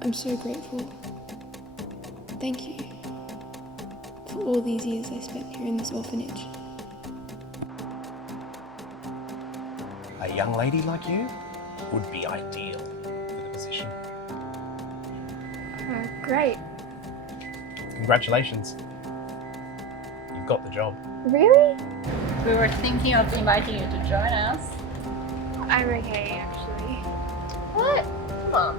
I'm so grateful. Thank you for all these years I spent here in this orphanage. A young lady like you would be ideal for the position. Great. Congratulations. You've got the job. Really? We were thinking of inviting you to join us. I'm okay, actually. What? Come on.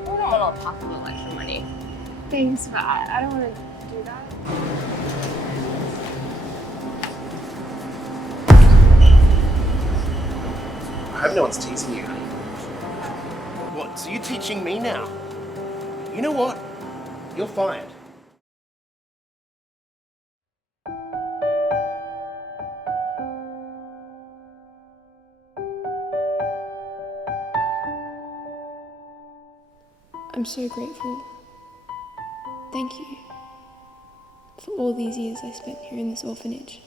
We don't want to talk about extra money. Thanks, but I don't want to do that. I hope no one's teasing you, honey. What, so you're teaching me now? You know what? You're fired. I'm so grateful. Thank you for all these years I spent here in this orphanage.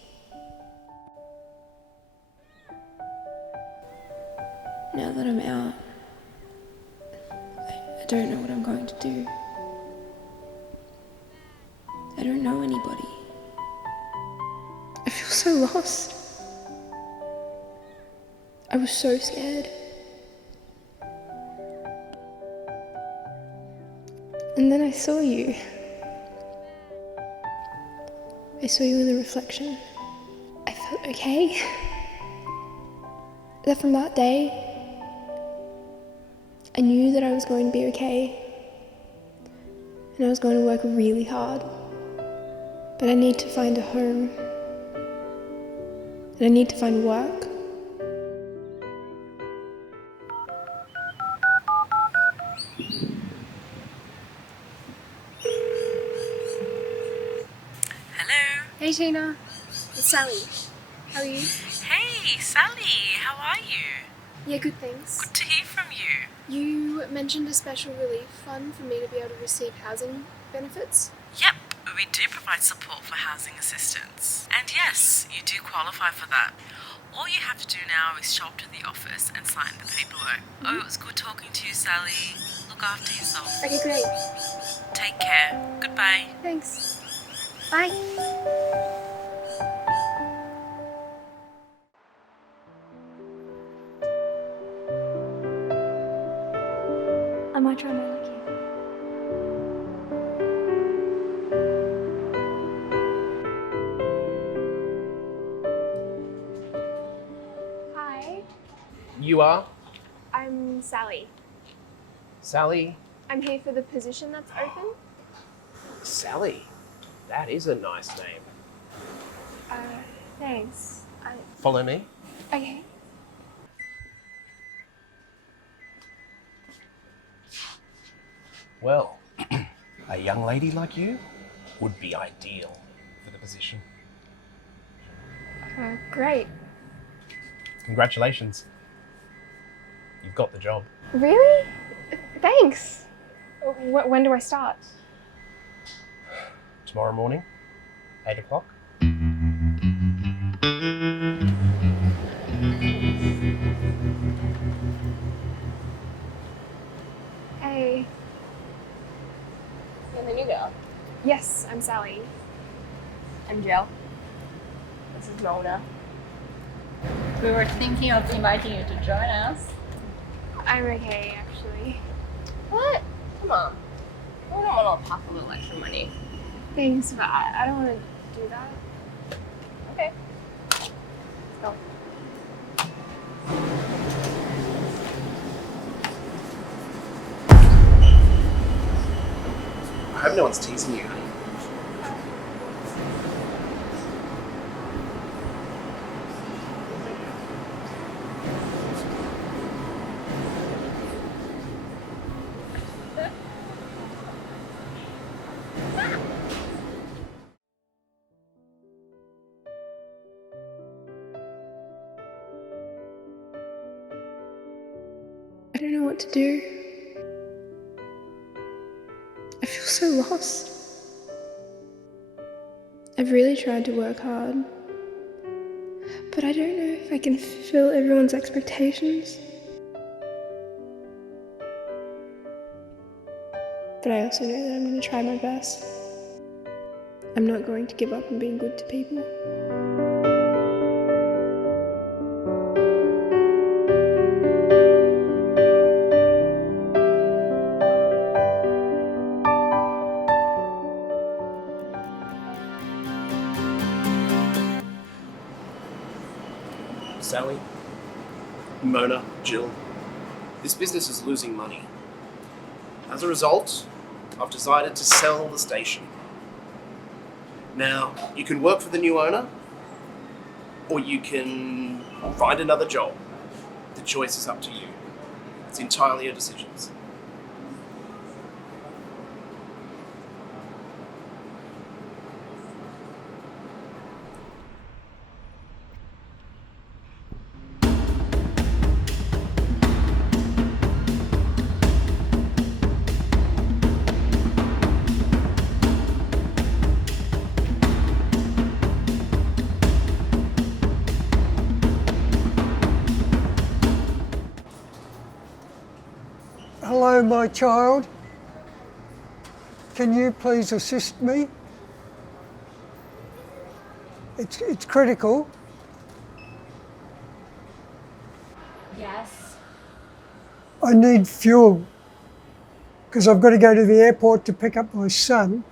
Now that I'm out, I don't know what I'm going to do. I don't know anybody. I feel so lost. I was so scared. And then I saw you. I saw you in the reflection. I felt okay. That from that day, I knew that I was going to be okay. And I was going to work really hard. But I need to find a home. And I need to find work. Hello. Hey Tina, it's Sally. How are you? Hey, Sally. How are you? Yeah, good thanks. Good to hear from you. You mentioned a special relief fund for me to be able to receive housing benefits. Yep, we do provide support for housing assistance. And yes, you do qualify for that. All you have to do now is show up to the office and sign the paperwork. Oh, it was good talking to you, Sally. Look after yourself. Okay, great. Take care. Goodbye. Thanks. Bye. I might try my luck here. Hi, You are? I'm Sally. Sally? I'm here for the position that's open. Sally? That is a nice name. Thanks. Follow me. Okay. Well, a young lady like you would be ideal for the position. Great. Congratulations. You've got the job. Really? Thanks. When do I start? Tomorrow morning, 8 o'clock. Hey. And then you go. Yes, I'm Sally. I'm Jill. This is Mona. We were thinking of inviting you to join us. I'm okay, actually. What? Come on. We don't want to talk about extra money. Thanks, but I don't want to do that. Okay. Let's go. I hope no one's teasing you, honey. I don't know what to do. I feel so lost. I've really tried to work hard, but I don't know if I can fulfill everyone's expectations. But I also know that I'm going to try my best. I'm not going to give up on being good to people. Sally, Mona, Jill, this business is losing money. As a result, I've decided to sell the station. Now, you can work for the new owner, or you can find another job. The choice is up to you. It's entirely your decisions. Hello, my child. Can you please assist me? It's critical. Yes. I need fuel because I've got to go to the airport to pick up my son,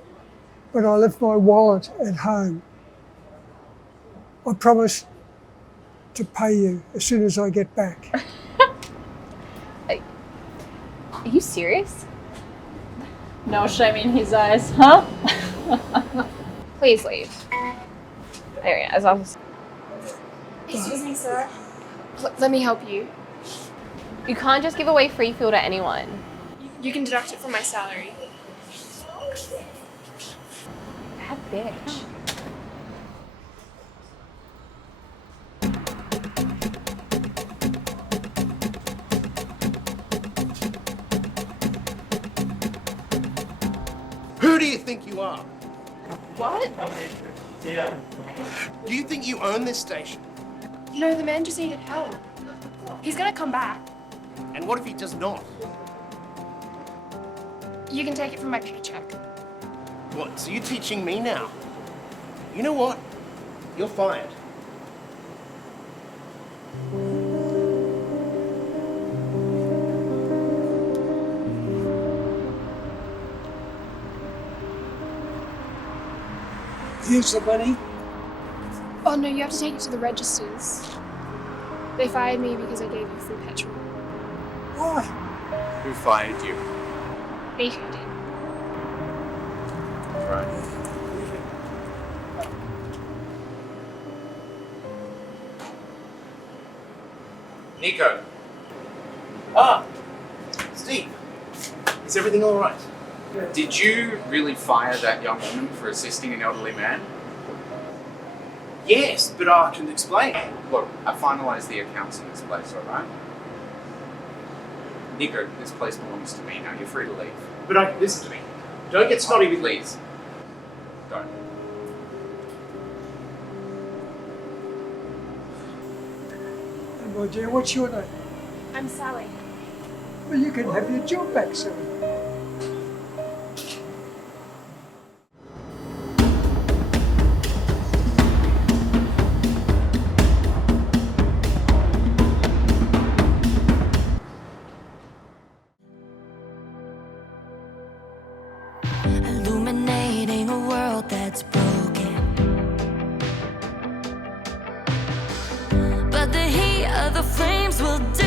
but I left my wallet at home. I promise to pay you as soon as I get back. Are you serious? No shame in his eyes, huh? Please leave. Anyway, as I was... Excuse me, sir. Let me help you. You can't just give away free fuel to anyone. You can deduct it from my salary. Bad bitch. Who do you think you are? What? Do you think you own this station? No, the man just needed help. He's gonna come back. And what if he does not? You can take it from my paycheck. What, so you're teaching me now? You know what? You're fired. Here's the money. Oh no, you have to take it to the registers. They fired me because I gave you free petrol. Why? Who fired you? Nico did. Right. Nico. Ah, Steve. Is everything all right? Did you really fire that young woman for assisting an elderly man? Yes, but I can explain. Look, I finalised the accounts in this place, alright? Nico, this place belongs to me now. You're free to leave. But listen to me. Don't get snotty with me. Please. Don't. And my dear, what's your name? I'm Sally. Well, you can have your job back soon. Illuminating a world that's broken, but the heat of the flames will die.